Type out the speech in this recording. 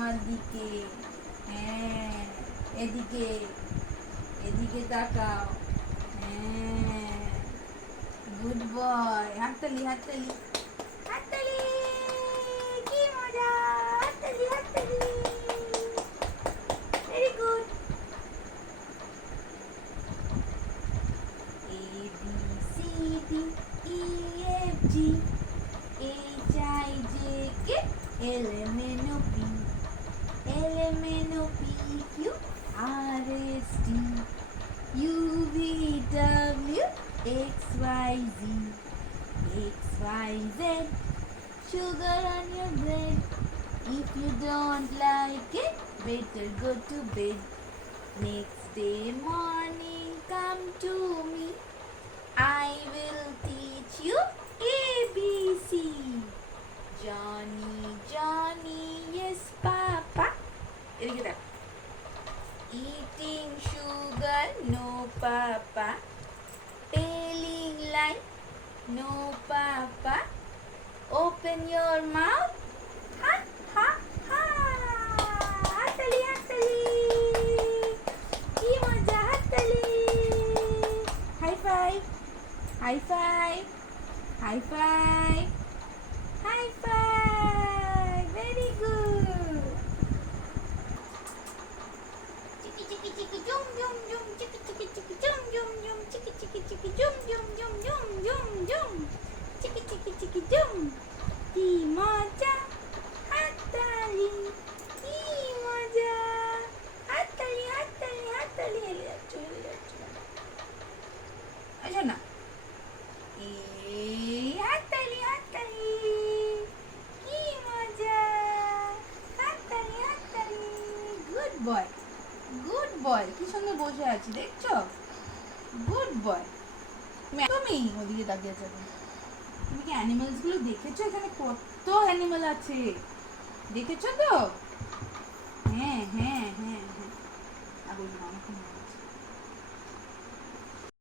আমার দিকে। হ্যাঁ, এদিকে এদিকে তাকাও। হ্যাঁ, গুড বয়। হাততালি হাততালি হাততালি। কি মজা! হাততালি হাততালি। Very good. A B C D E F G H I J K L M N O P L M N O P Q R S T U V W X Y Z X Y Z. Sugar on your bread. If you don't like it, better go to bed. Next day morning, come to me. I will teach you ABC. Johnny, Johnny, yes, Papa. এদিকে দেখ। Eating sugar, no, Papa. Telling lie, no, Papa. Open your mouth. Ha, ha, ha. হাততালি হাততালি। কি মজা! হাততালি। High five high five high five high five. Very good. চিকি চিকি চিকি জুম জুম জুম চিকি চিকি চিকি জুম জুম জুম চিকি চিকি চিকি জুম জুম জুম জুম জুম জুম চিকি চিকি চিকি জুম। কি মজা! হাততালি। কি মজা! হাততালি হাততালি হাততালি। হেলে যাচ্ছ হেলে যাচ্ছ। আচ্ছা না, হাততালি হাততালি। কি মজা! হাততালি হাততালি। Good boy good boy. কি সুন্দর বসে আছি দেখছো? Good boy. তুমি ওদিকে তাকিয়ে আছো। তুমি কি অ্যানিমালস গুলো দেখেছো? এখানে কত অ্যানিমাল আছে, দেখেছো তো?